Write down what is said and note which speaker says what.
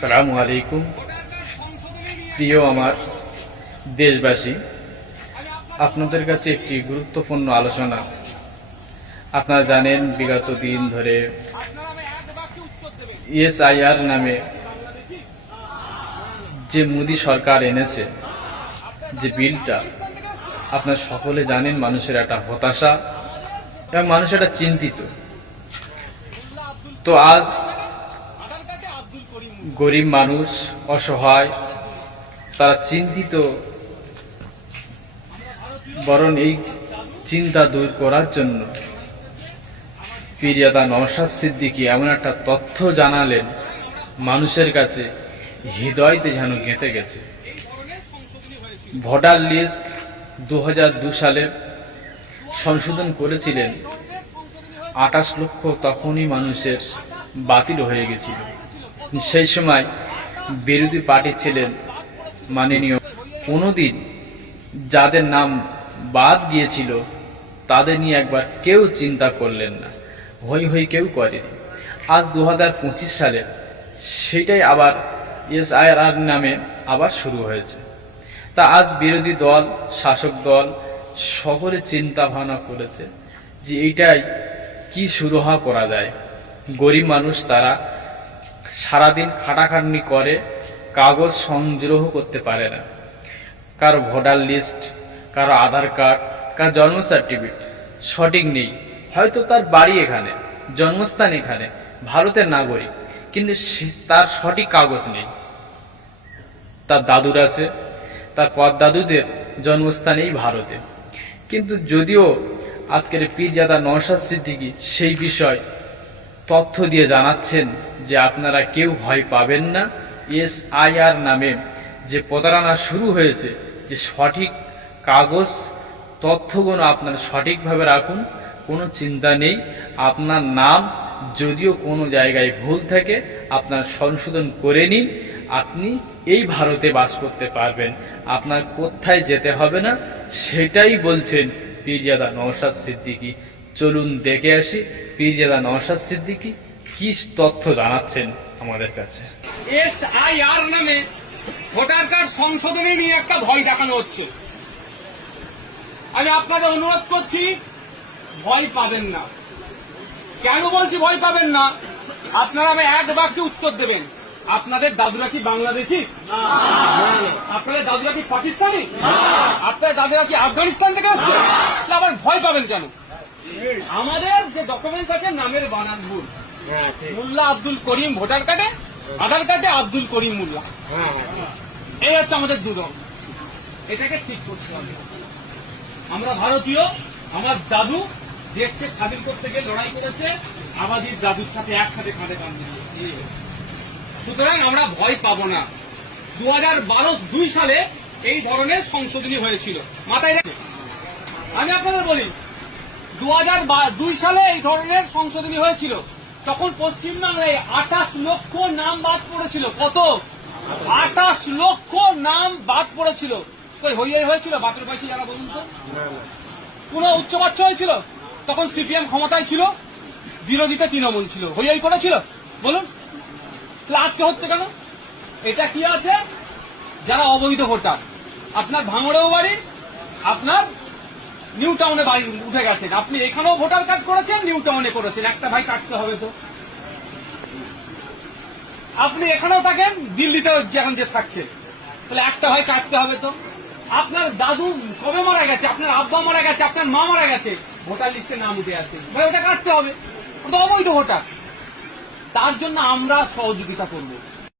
Speaker 1: সালামু আলাইকুম। প্রিয় আমার দেশবাসী, আপনাদের কাছে একটি গুরুত্বপূর্ণ আলোচনা। আপনারা জানেন, বিগত দিন ধরে ইএসআইআর নামে যে মোদী সরকার এনেছে, যে বিলটা, আপনার সকলে জানেন মানুষের একটা হতাশা এবং মানুষ একটা চিন্তিত। তো আজ গরিব মানুষ, অসহায়, তারা চিন্তিত। বরং এই চিন্তা দূর করার জন্য পিরিয়াদা নওশাদ সিদ্দিকী এমন একটা তথ্য জানালেন, মানুষের কাছে হৃদয়তে যেন গেঁথে গেছে। ভোটার লিস্ট দু দু সালে সংশোধন করেছিলেন, আঠাশ লক্ষ তখনই মানুষের বাতিল হয়ে গেছিল। সেই সময় বিরোধী পার্টি ছিলেন মাননীয় কোনোদিন যাদের নাম বাদ গিয়েছিল, তাদের নিয়ে একবার কেউ চিন্তা করলেন না হই হই কেউ করেনি। আজ দু হাজার পঁচিশ সালে সেটাই আবার এসআইআর নামে আবার শুরু হয়েছে। তা আজ বিরোধী দল, শাসক দল সকলে চিন্তা ভাবনা করেছে যে এইটাই কি সুরাহা করা যায়। গরিব মানুষ তারা সারাদিন খাটাখাটনি করে, কাগজ সংগ্রহ করতে পারে না। কারও ভোটার লিস্ট, কারও আধার কার্ড, কারও জন্ম সার্টিফিকেট। সঠিক নেই। হয়তো তার বাড়ি এখানে, জন্মস্থান এখানে, ভারতের নাগরিক, কিন্তু তার সঠিক কাগজ নেই। তার দাদুর আছে, তার পদ দাদুদের জন্মস্থানেই ভারতে। কিন্তু যদিও আজকের পীরজাদা নওশাদ সিদ্দিকী সেই বিষয় তথ্য দিয়ে জানাচ্ছেন যে আপনারা কেউ ভয় পাবেন না। এস আইআর নামে যে প্রতারণা শুরু হয়েছে, যে সঠিক কাগজ, তথ্যগুলো আপনারা সঠিকভাবে রাখুন, কোনো চিন্তা নেই। আপনার নাম যদিও কোনো জায়গায় ভুল থাকে, আপনার সংশোধন করে নিন। আপনি এই ভারতে বাস করতে পারবেন। আপনার কোথায় যেতে হবে না, সেটাই বলছেন পীরজাদা নওশাদ সিদ্দিকী। চলুন দেখে আসি পীরজাদা নওশাদ সিদ্দিকী কি তথ্য জানাচ্ছেন আমাদের কাছে।
Speaker 2: এস আই আর নামে ভোটার কার্ড সংশোধনী নিয়ে একটা ভয় দেখানো হচ্ছে। আমি আপনাদের অনুরোধ করছি, ভয় পাবেন না। কেন বলছি ভয় পাবেন না? আপনারা আমি এক বাক্যে উত্তর দেবেন। আপনাদের দাদুরা কি বাংলাদেশি? আপনাদের দাদুরা কি পাকিস্তানি? আপনাদের দাদুরা কি আফগানিস্তান থেকে আসছে আবার ভয় পাবেন কেন? আমাদের যে ডকুমেন্টস আছে নামের বানান ভুল। মোল্লা আব্দুল করিম ভোটার কার্ডে আধার কার্ডে আব্দুল করিম মোল্লা। এই হচ্ছে আমাদের দুরং এটাকে ঠিক করতে হবে। আমরা ভারতীয় আমার দাদু দেশকে স্বাধীন করতে গিয়ে লড়াই করেছে আমাদের দাদুর সাথে একসাথে কাঁধে কাঁধে সুতরাং আমরা ভয় পাবো না। দু হাজার বারো দুই সালে এই ধরনের সংশোধনী হয়েছিল। মাথায় রাখবে আমি আপনাদের বলি দু দুই সালে এই ধরনের সংশোধনী হয়েছিল। তখন পশ্চিমবাংলায় আঠাশ লক্ষ নাম বাদ পড়েছিল। কত? আঠাশ লক্ষ নাম বাদ পড়েছিল। হয়েছিল? বাপের পাইছে যারা বলুন তো। কোন উচ্চবাচ্য হয়েছিল। তখন সিপিএম ক্ষমতায় ছিল। বিরোধীতে তৃণমূল ছিল। হইয়াই করেছিল। বলুন। আজকে হচ্ছে কেন? এটা কি আছে? যারা অবৈধ ভোটার। আপনার ভাঙড়েও বাড়ি, আপনার নিউ টাউনে বাড়ি উঠে গেছেন। আপনি এখানেও ভোটার কার্ড করেছেন নিউ টাউনে করেছেন। একটা ভাই কাটতে হবে তো। আপনি এখানেও থাকেন, দিল্লিতেও যেমন যে থাকছেন তাহলে একটা ভাই কাটতে হবে তো। আপনার দাদু কবে মারা গেছে? আপনার আব্বা মারা গেছে? আপনার মা মারা গেছে? ভোটার লিস্টে নাম উঠে আছে। ভাই, ওটা কাটতে হবে। ওটা অবৈধ ভোটার তার জন্য আমরা সহযোগিতা করব।